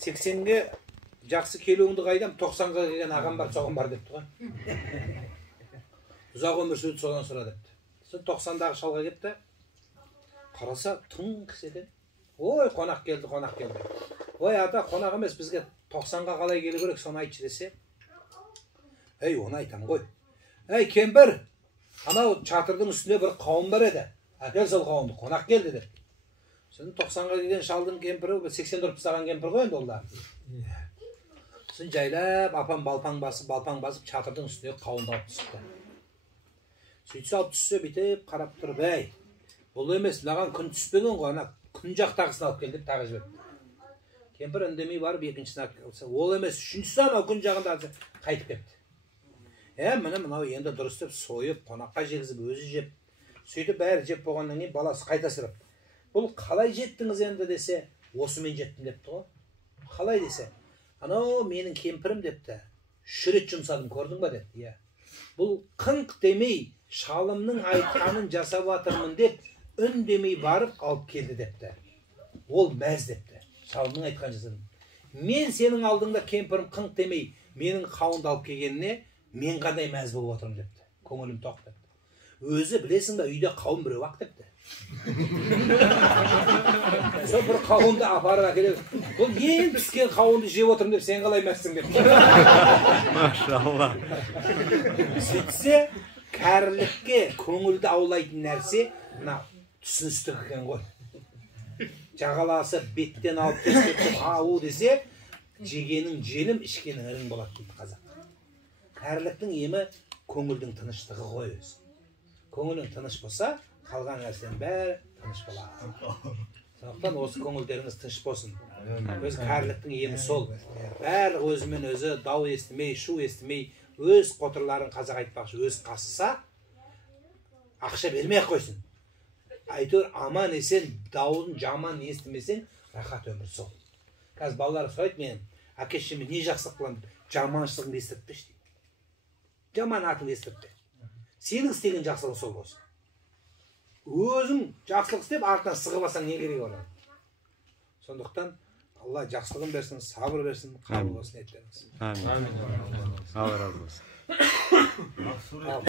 80-ге жақсы келуіңді қайдам, 90-ға келген ағам бар, соған бар депті ғой. Ұзақ өмір сүрді, содан сұра депті. Сол 90-дағы шалға кетті. Қараса, тың кісіден. Ой, қонақ келді, қонақ келді. Ой, ата, қонақ емес, бізге 90-ға қалай келу керек, соны айтшы десе. Ей, оны айтам ғой. Ей, кемпір, анау чатырдың үстінде бір қауын бар еді. Әкел сол қауынды, қонақ келді деп. Сен 90-ға келген шалдың кемпірі, 80 тұрып тастаған кемпір ғой енді ол да. Сен жайлап, апам балпаң басып, чатырдың үстіне қауынды алып түсіпті. Сөйтсе алып түссе, бүйтіп қарап тұрып, ей, бұл емес, мынаған күн түспеген ғой, ана күн жақтағысын алып кел деп тағы жіберді. Кемпір үндемей барып, екіншісін алып келсе, ол емес, үшіншісі анау күн жағында қайтып кетті. Мынау енді дұрыс деп сойып, қонаққа жегізіп, өзі жеп, сөйтіп бәрі жеп болғаннан кейін баласы қайта сұрап. Бұл қалай жеттіңіз енді десе, осымен жеттім депті ғой. Қалай десе, анау менің кемпірім депті, 3 рет жұмсадым, көрдің ба депті. Бұл қыңқ демей, шалымның айтқанын жасап жатырмын деп, үн демей барып алып келді депті. Ол мәз депті, шалымның айтқанын жасадым. Мен сенің алдыңда кемпірім қыңқ демей, менің қауынды алып келгеніне, мен қандай мәз болып отырмын депті. Көңілім тоқ депті. Өзі білесің ба, үйде қауын біреу ақ депті. Сол бір қауынды апарып әкеледі. Бұл ең піскен қауынды жеп отырмын деп, сен қалай мәзсің депті. Машалла. Сөйтсе, кәрілікке көңілді аулайтын нәрсе, мына түсіністік екен ғой. Жағаласы беттен алып тестеп, ау десе, жегенің желім, ішкенің ірің болады дейді қазақ. Кәріліктің емі көңілдің тыныштығы ғой өзі. Көңілің тыныш болса, қалған нәрсенің бәрі тыныш болады. Сондықтан осы көңілдеріңіз тыныш болсын. Өз кәріліктің емі сол. Бәрі өзімен өзі дау естімей, шу естімей, өз қотырларын қазақ айтпақшы, өз қасыса, ақша бермей-ақ қойсын. Әйтеуір аман есен, дауын жаман естімесең, рахат өмір сол. Қазір балалар сұрайды мен, әке-шешеме не жақсылық қыламын, жаманшылығыңды естіртпеші дейді. Жаман атыңды естіртпе. Сенің істеген жақсылығың сол болсын. Өзің жақсылық істеп, артынан сығып алсаң не керек олар? Сондықтан Алла жақсылығын берсін, сабыр берсін, қабыл болсын еттеріңіз. Амин. Алла разы болсын.